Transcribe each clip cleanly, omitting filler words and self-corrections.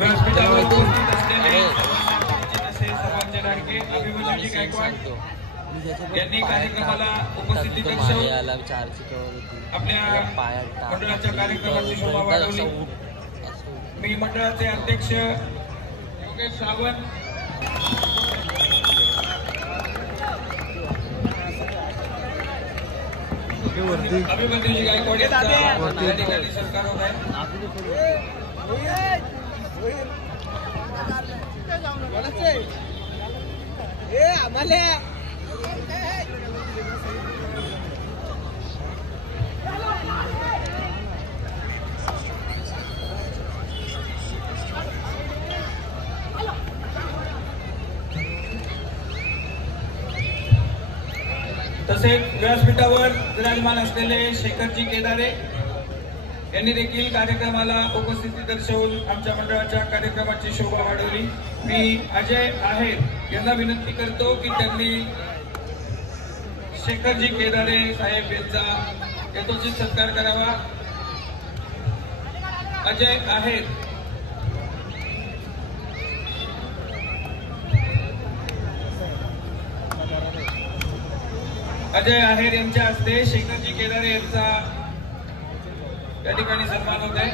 व्यासपीठावर उपस्थित असलेले सर्वांचे लाडके अभिमन्यूजी गायकवाड यांनी कार्यक्रमाला उपस्थिती दर्शवून आपल्या मंडळाच्या कार्यक्रमाची शोभा वाढवली। मी मंडळाचे अध्यक्ष योगेश सावंत, अभिमन्यूजी गायकवाड यांचा ठिकाणी सत्कार होत आहे। तसेच व्यासपीठावर विराजमान असलेले शेखरजी केदारे यांनी देखील कार्यक्रमाला उपस्थिती दर्शवून आमच्या मंडळाच्या कार्यक्रमाची शोभा वाढवली। मी अजय आहेर यांना विनंती करतो की त्यांनी शेखरजी केदारे साहेब यांचा यथोचित सत्कार करावा। अजय आहेर यांच्या हस्ते शेखरजी केदारे यांचा या ठिकाणी सन्मान होत आहे।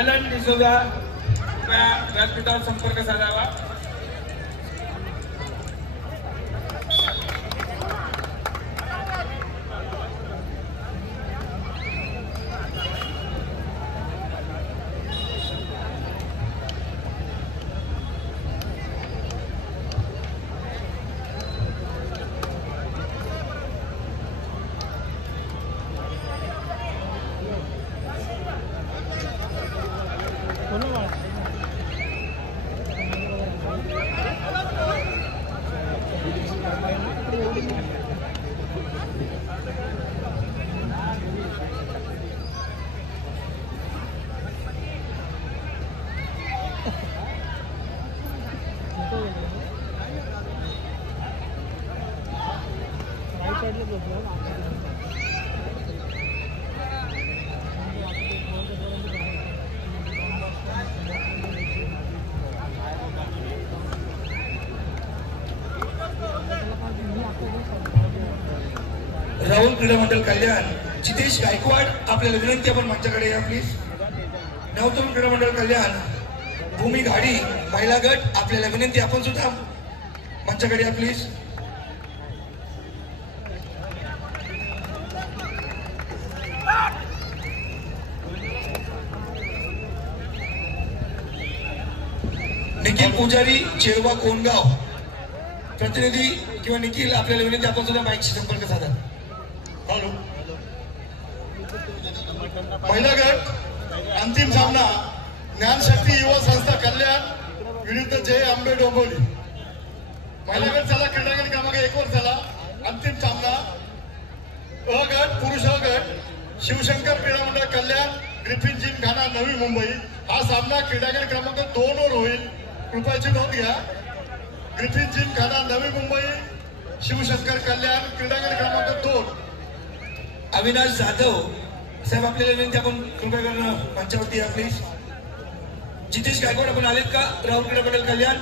एलन डिसोजा व्यासपीठावर संपर्क साधावा। राहुल क्रीडा मंडळ कल्याण जितेश गायकवाड आपल्याला विनंती, आपण मंचाकडे या प्लीज। नवतरुण क्रीडा मंडळ कल्याण भूमी घाडी महिला गट आपल्याला विनंती, आपण सुद्धा मंचाकडे या प्लीज। निखिल पुजारी चेरवा कोणगाव प्रतिनिधी किंवा निखिल आपल्याला विनंती, आपण सुद्धा माईकशी संपर्क साधा। हॅलो महिला गट अंतिम सामना ज्ञानशक्ती युवा संस्था कल्याण विरुद्ध जय आंबे डोंबिवली. महिला गट चला क्रीडांगण क्रमांक 1 वर चला. अंतिम सामना अ गट पुरुष अ गट शिवशंकर क्रीडा मंडळ कल्याण ग्रिफिन जिमखाना नवी मुंबई. हा सामना क्रीडांगण क्रमांक 2 वर होईल. कृपयाची नोंद घ्या. ग्रिफिन जिमखाना नवी मुंबई शिवशंकर कल्याण क्रीडांगण क्रमांक 2. अविनाश जाधव साहेब आपल्याला विनंती आपण कृपया करून मंचावरती या प्लीज. जितेश गायकवाड आपण आलेत का? राहुल क्रीडा मंडळ कल्याण.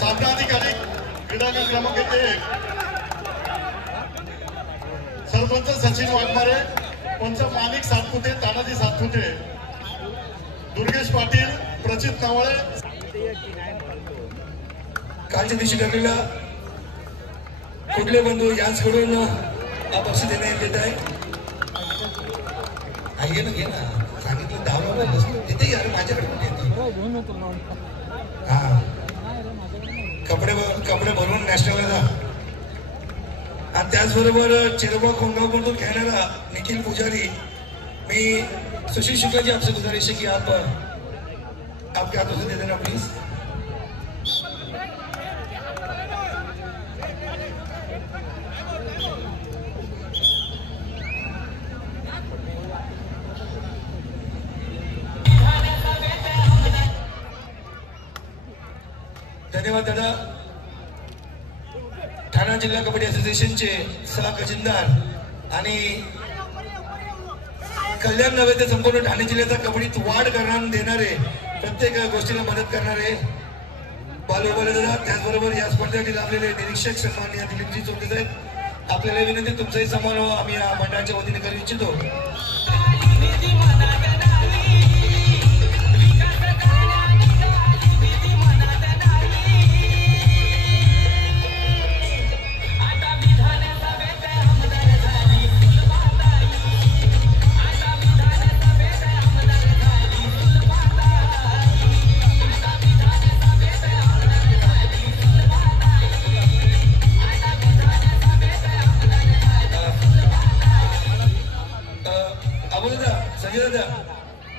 सामना अधिकारी क्रीडांगण क्रमांक 1 सरपंच सचिन वाघमारे, पंच माणिक सातपुते, तानाजी सातपुते, दुर्गेश पाटील, प्रचित नावळे. कालच्या दिवशी ठरलेला कुठले बंधू यांच्याकडून बक्षीस देण्यात येत आहे. घे ना घे ना सांगितलं 10 तिथे यार माझ्याकडे पण येते. हा कपडे भरून नॅशनलला जा. आणि त्याचबरोबर चिरबा खोंगावमधून खेळणारा निखिल पुजारी. मी सुशील शुक्ला जी आपसे गुजारिश है कि आप आपके हाथों से दे देना प्लीज. धन्यवाद दादा. ठाणा जिल्हा कबड्डी असोसिएशनचे सह खजिनदार आणि कल्याण नव्हे तर संपूर्ण ठाणे जिल्ह्याचा कबड्डीत वाढ करणार देणारे प्रत्येक गोष्टीला मदत करणारे बालगोपाल दादा. त्याचबरोबर या स्पर्धेसाठी लाभलेले निरीक्षक सन्माननीय दिलीपजी चौधरी साहेब. आपल्याला विनंती तुमचाही सन्मान आम्ही या मंडळाच्या वतीने करू इच्छितो.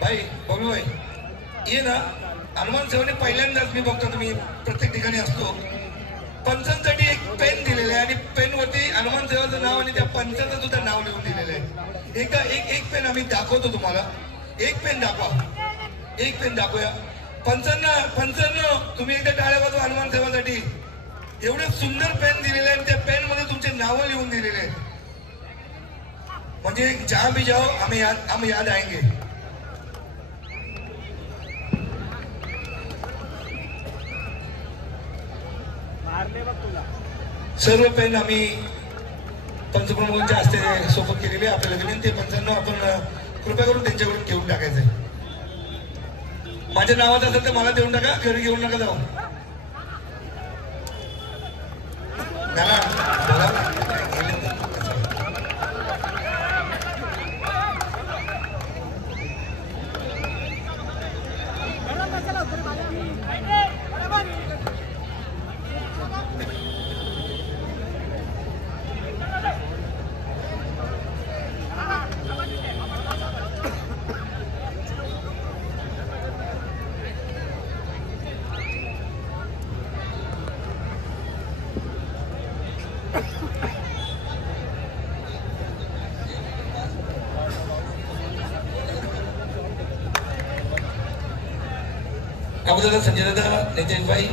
भाई बघू भाई ये ना हनुमान सेवाने पहिल्यांदाच मी बघतो. तुम्ही प्रत्येक ठिकाणी असतो. पंचांसाठी एक पेन दिलेलं आहे आणि पेन वरती हनुमान सेवाचं नाव आणि त्या पंचाचं सुद्धा नाव लिहून दिलेलं आहे. एकदा एक पेन आम्ही दाखवतो तुम्हाला. एक पेन दाखवा. एक पेन दाखवूया. 55 तुम्ही एकदा टाळ्या वाजवा हनुमान सेवासाठी. एवढे सुंदर पेन दिलेले आहे. त्या पेन मध्ये तुमचे नावं लिहून दिलेले आहेत. म्हणजे जहां भी जाओ हम याद आएंगे. सर्व पेन आम्ही पंचप्रमुखांच्या हस्ते सोबत केलेले. आपल्याला विनंती 55 आपण कृपया करून त्यांच्याकडून घेऊन टाकायचंय. माझ्या नावात असेल तर मला देऊन टाका. घरी घेऊन नका जाऊ. संजय दादा, नितेश भाई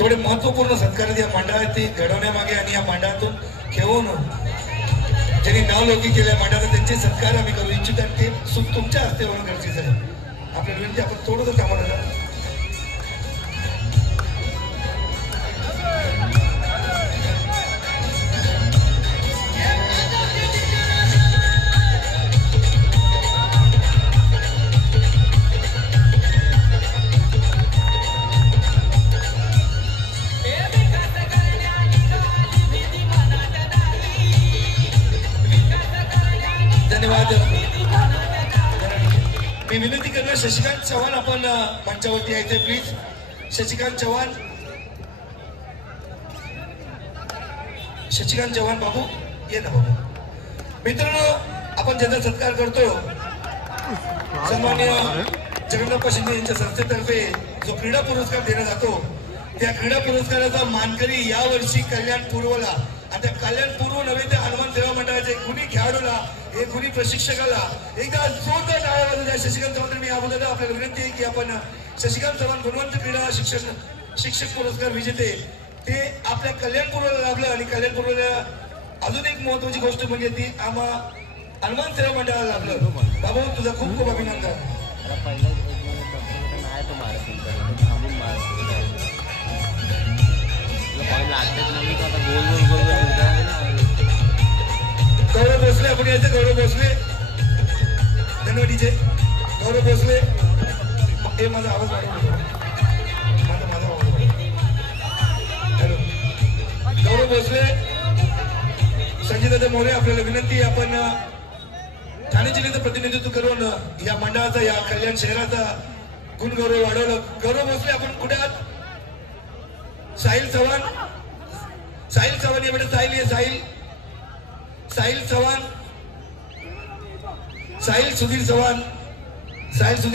थोडे महत्वपूर्ण सत्कार या मंडळात घडवण्यामागे आणि या मंडळातून खेळून ज्यांनी नाव लौकिक केल्या मंडळाला त्यांचे सत्कार आम्ही करू इच्छितो. आणि ते सुख तुमच्या हस्ते होणं गरजेचं आहे. आपल्या विनंती आपण थोडंसं थांबवलं. मी विनंती करणार शशिकांत चव्हाण आपण मंचावरती यायचे प्लीज. शशिकांत चव्हाण बाबू ये ना बाबू. मित्रांनो आपण ज्यांचा सत्कार करतो सन्मान्य जगन्नाथ शिंदे यांच्या संस्थेतर्फे जो क्रीडा पुरस्कार देण्यात जातो त्या क्रीडा पुरस्काराचा मानकरी यावर्षी कल्याण पूर्वला आणि त्या कल्याण पूर्व नव्हे ते हनुमान सेवा मंडळाचे गुणी खेळाडूला एक गुणी प्रशिक्षकाला एकदा जोरदार टाळ्या वाजवूया. शशिकांत चव्हाण मी अगोदर आपल्याला विनंती आहे की आपण शशिकांत चव्हाण गुणवंत क्रीडा शिक्षक पुरस्कार विजेते ते आपल्या कल्याण पूर्वला लाभलं आणि कल्याण पूर्वला अजून एक महत्वाची गोष्ट म्हणजे ती आम्हा हनुमान सेवा मंडळाला लाभलं. बाबा तुझा खूप खूप अभिनंदन. गौरव भोसले आपण यायचं. गौरव भोसले धन्यवाद डीजे. गौरव भोसले हे माझा आवाज वाढवतो. माझा आवाज हॅलो गौरव भोसले संजय दादा मोरे आपल्याला विनंती आहे आपण ठाणे जिल्ह्याचं प्रतिनिधित्व करून या मंडळाचा या कल्याण शहराचा गुण गौरव वाढवलं. गौरव भोसले आपण कुठे आहात? साहिल चव्हाण या बेटा साहिल ये साहिल चव्हाण साहिल सुधीर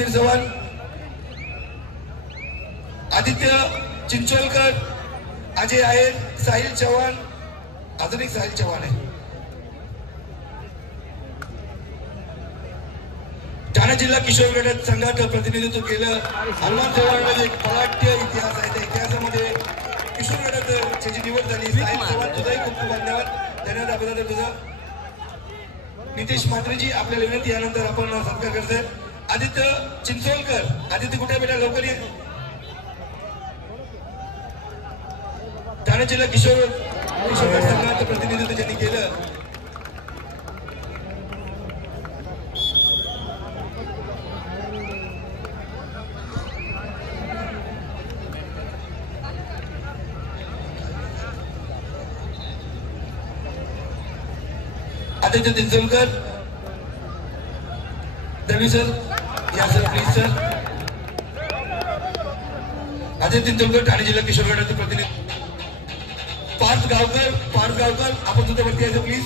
चव्हाण आदित्य चिंचोलकर अजय आहेत. साहिल चव्हाण अजून एक साहिल चव्हाण आहे. ठाणे जिल्हा किशोर गटात संघात प्रतिनिधित्व केलं. हनुमान चव्हाण एक पलाट्य इतिहास आहे. त्या इतिहासामध्ये किशोर गटात त्याची निवड झाली. साहिल चव्हाण तुझाही खूप खूप धन्यवाद अभिनंदन तुझं. नितेश म्हात्रेजी आपल्याला विनंती यानंतर आपण सत्कार करतोय. आदित्य चिंचोलकर आदित्य कुठे बेटा लवकर ये. ठाणे जिल्हा किशोर गट संघाचं प्रतिनिधित्व ज्यांनी केलं आदित्य चिंचोलकर दळवी सर या sir please sir. Aditya Chincholkar Thane जिल्हा किशोर गटाचे प्रतिनिधी. पार्थ गावकर आपण सुद्धा वरती यायचं प्लीज.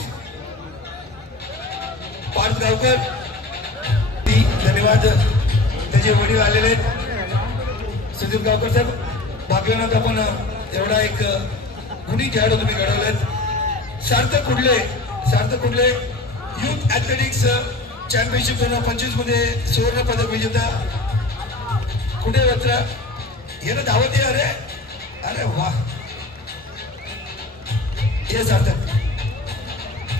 पार्थ गावकर धन्यवाद. त्याचे वडील आलेले आहेत सुधीर गावकर सर. भाग्यवनाथ आपण एवढा एक गुणी खेळाडू तुम्ही घडवलेत. सार्थक कुडले युथ ऍथलेटिक्स चॅम्पियनशिप 2025 मध्ये सुवर्ण पदक विजेता. कुठे वत्रा येणं धावत आहे. अरे वा हे सार्थक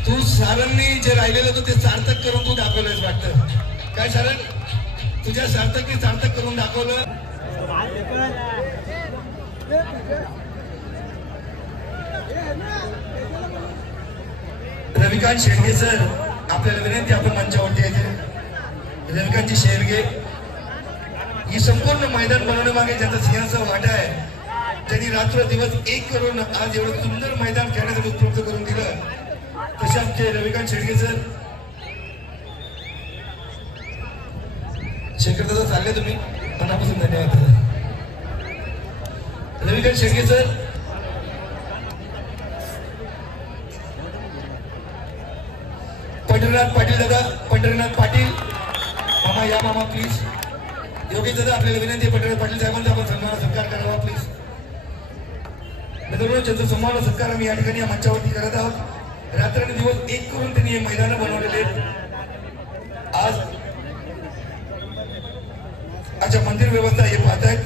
तू सारांनी जे राहिलेलं होतं ते सार्थक करून तू दाखवलंयस वाटतं. काय सारण तुझ्या सार्थकने सार्थक करून दाखवलं. रविकांत शेळगे सर आपल्याला विनंती आपण मंचावरती यायचे. रविकांतजी शेळगे ही संपूर्ण मैदान बनवण्यामागे ज्यांचा सिंहाचा वाटा आहे. त्यांनी रात्र दिवस एक करून आज एवढं सुंदर मैदान खेळण्यासाठी उपलब्ध करून दिलं. तसे आमचे रविकांत शेळगे सर. शेखर दादा चालले तुम्ही मनापासून धन्यवाद. रविकांत शेळगे सर पंढरीनाथ पाटील मामा या मामा प्लीज. योगेश दादा आपल्याला विनंती आहे पंढरीनाथ पाटील साहेबांचा आपण सन्मान सत्कार करावा प्लीज. त्यांचा सन्मान सत्कार आम्ही या ठिकाणी या मंचावरती करत आहोत. रात्रदिवस एक करून त्यांनी हे मैदान बनवलेले आहेत. आज अच्छा मंदिर व्यवस्था हे पाहतायत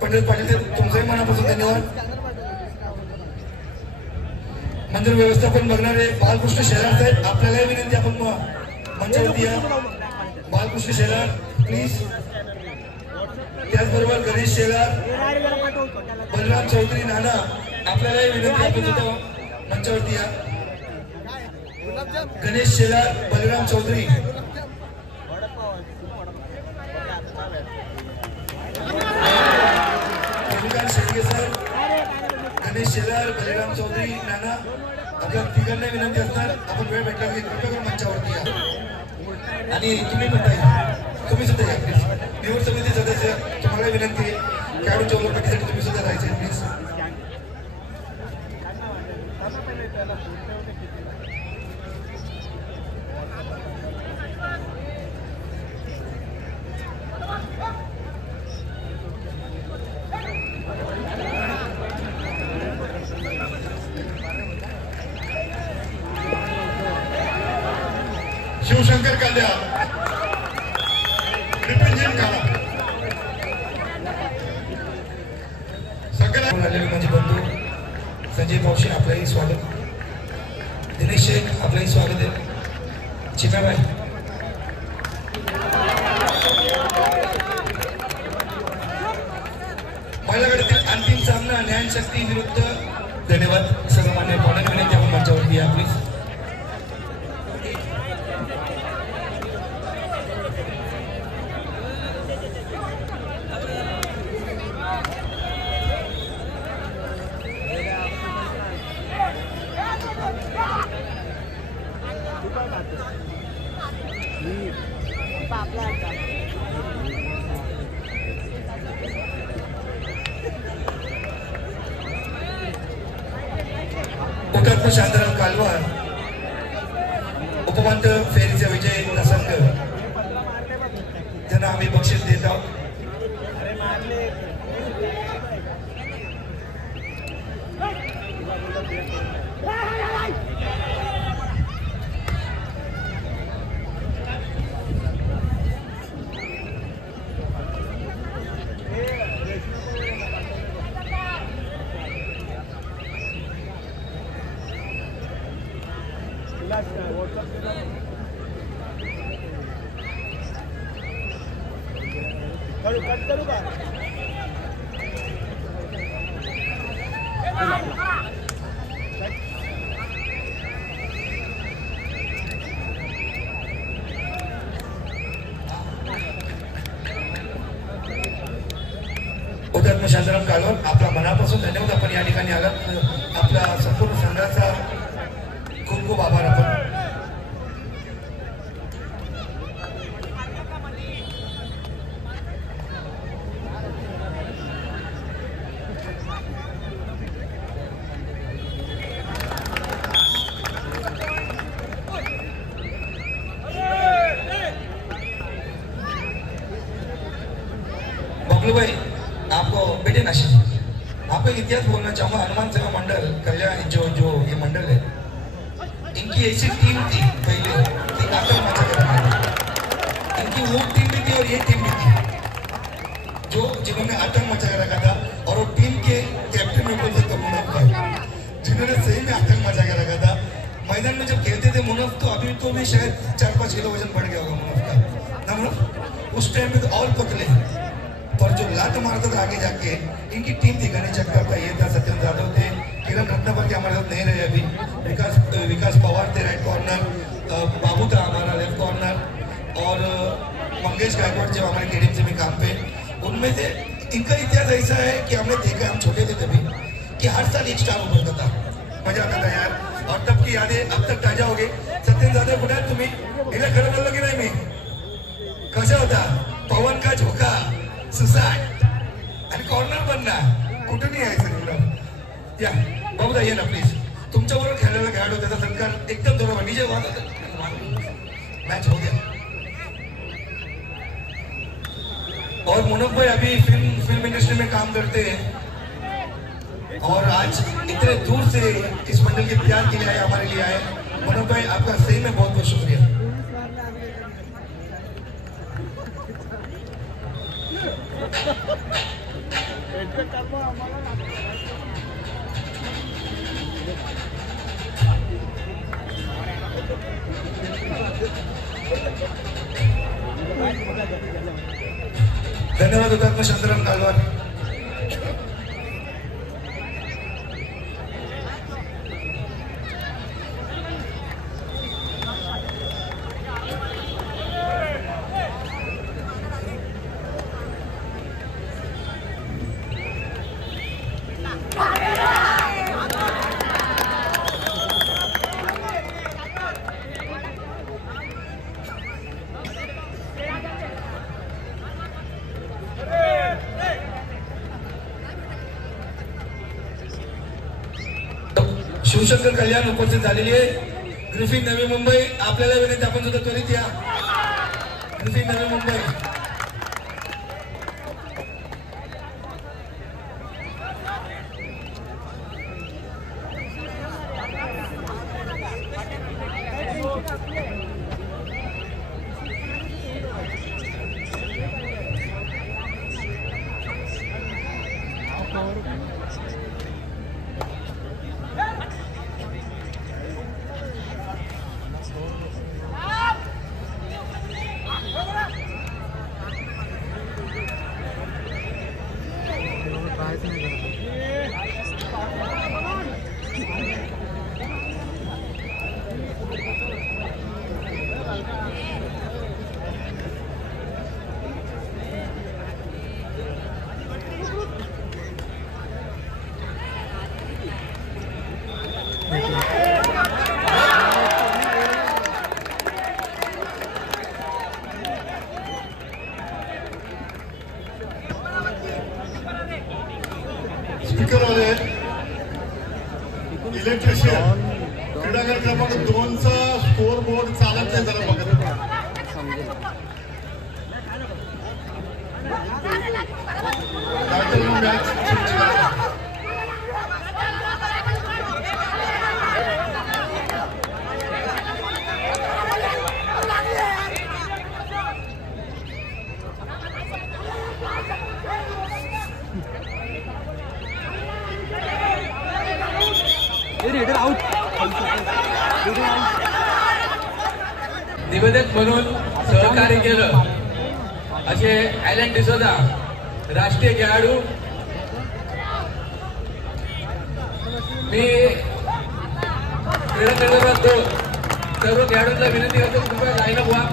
पंढरीनाथ पाटील साहेब तुमचंही मनापासून धन्यवाद. मंदिर व्यवस्थापन बघणारे बालकृष्ण शेलार साहेब आपल्यालाही विनंती आपण मंचावरती या. बालकृष्ण शेलार प्लीज. त्याचबरोबर गणेश शेलार बलराम चौधरी नाना आपल्यालाही विनंती आपण सुद्धा मंचावरती या. गणेश शेलार बलराम चौधरी शेळगे सर गणेश शेलार बलराम चौधरी नाना आपल्या तिघांना विनंती असणार आपण वेळ भेटला की कृपया करून मंचावरती या. आणि तुम्ही पण तुम्ही सुद्धा या प्लीज. निवड समिती सदस्य तुम्हाला विनंती आहे खेळाडू चौलपटीसाठी तुम्ही सुद्धा राहायचे प्लीज. शिवशंकर कल्याण रिपिंजन काळा सगळ्या माझे बंधू संजय पावशी आपलंही स्वागत, दिनेश शेख आपलंही स्वागत आहे, चिकाबाई महिला गटातील अंतिम सामना ज्ञानशक्ती विरुद्ध. धन्यवाद सर्वमान्य पाहुणे विनंती आपण मंचावरती या प्लीज. हुतात्मा शांताराम कालवार उपमांत फेरीचा विजय प्रसंग त्यांना आम्ही बक्षीस देत आहोत. हुतात्मा शांताराम कालवार आपला मनापासून धन्यवाद. आपण या ठिकाणी आलात, आपला संपूर्ण संघाचा खूप खूप आभार. आपण भाई आपको बेटे नाशिक आपको इतिहास बोलना चाहूंगा. हनुमान सेवा मंडल कल्याण जो ये मंडल है, इनकी ऐसी टीम थी पहले कि आकर मचा कर रखा था. इनकी वो टीम भी थी और ये टीम भी थी जो जिन्होंने आतंक मचा कर रखा था. और वो टीम के कैप्टन में बोलते थे मुनफ भाई, जिन्होंने सही में आतंक मचा कर रखा था. मैदान में जब खेलते थे मुनफ, तो अभी तो भी शायद 4-5 किलो वजन बढ़ गया होगा मुनफ का ना. मुनफ उस टाइम पे तो और पतले, पर जो लात मारता था आगे जाके, इनकी टीम थी. गणेश जगताप था, ये था, सत्यन जाधव थे, किरण रत्नापति हमारे साथ नहीं रहे अभी, विकास पवार थे राइट कॉर्नर, बाबू था हमारा लेफ्ट कॉर्नर, और मंगेश गायकवाड़ जो हमारे केडीएम से भी काम पे उनमें से. इनका इतिहास ऐसा है कि हमने देखा, हम छोटे थे तभी, कि हर साल एक स्टार उभरता था, मजा आता था यार. और तब की यादें अब तक ताजा हो गई. सत्यन जाधव कुठे तुम्ही हिला खरं बोललो की नाही मी, कसा होता पवन का झोका सुसाट आणि कॉर्नर बनना कुठूनही यायचं. या बाबूदा ये ना प्लीज, तुमच्याबरोबर खेळायला खेळाडू त्याचा सत्कार एकदम बरोबर निजे वाद मैच हो गया. और मुनफ भाई अभी फिल्म इंडस्ट्री में काम करते हैं और आज इतने दूर से इस मंडल के प्यार के लिए आए, हमारे लिए आए. मुनफ भाई आपका सही में बहुत बहुत शुक्रिया. धन्यवाद हुतात्मा शांताराम कालवार. शिवशंकर कल्याण उपस्थित झालेली आहे. ग्रिफिन नवी मुंबई आपल्याला विनंती, आपण सुद्धा त्वरित या. ग्रिफिन नवी मुंबई. क्रीडा क्रमांक 2चा स्कोर बोर्ड चालत नाही जरा बघत निवेदक म्हणून सहकार्य केलं असे ॲलन डिसोजा राष्ट्रीय खेळाडू. मी क्रीडा क्रमांक 2 सर्व खेळाडूंना विनंती करतो की कृपया लाईन अप व्हा.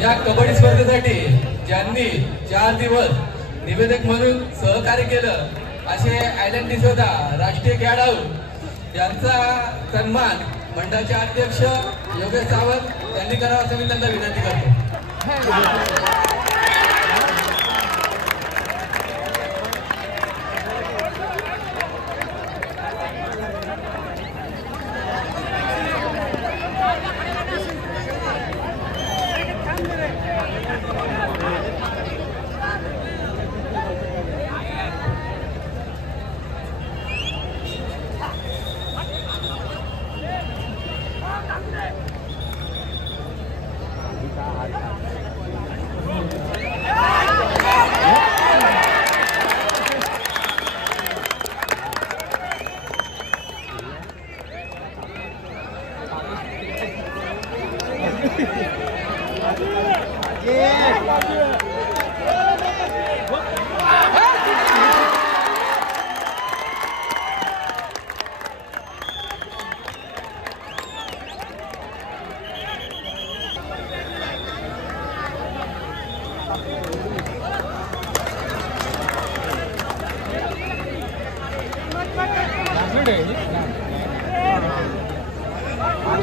या कबड्डी स्पर्धेसाठी ज्यांनी 4 दिवस निवेदक म्हणून सहकार्य केलं असे ॲलन डिसोजा राष्ट्रीय खेळाडू यांचा सन्मान मंडळाचे अध्यक्ष योगेश सावंत यांनी करावा असं मी त्यांना विनंती करतो.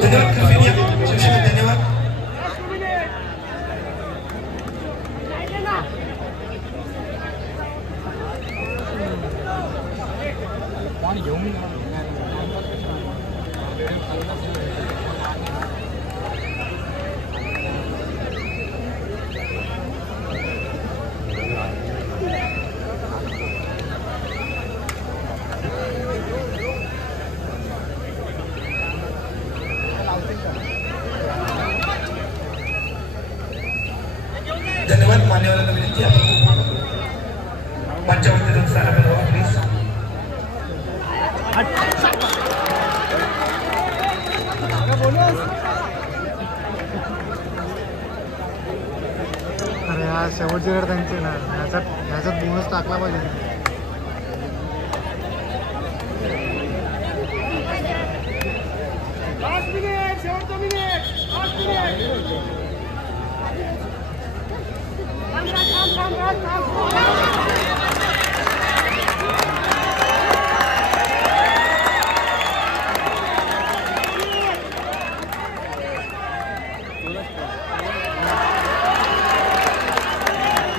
धन्यवाद कृष्णिया शिवसेना धन्यवाद. धन्यवाद. मान्यवरांना विनंती आहे मंचावरती स्थानापन्न व्हा प्लीज. अरे हा शेवटची वेळ त्यांची ना ह्याच्यात बोनस टाकला पाहिजे. शेवटचा मिनिट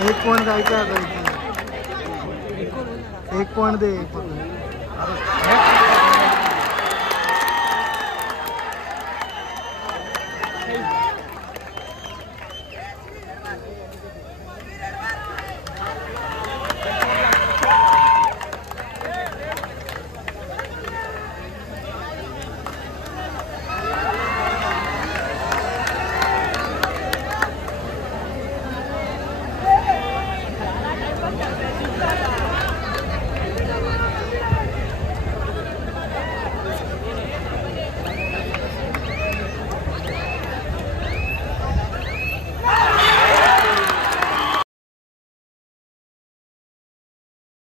एक पॉइंट जायचं आता एक पॉइंट दे फक्त.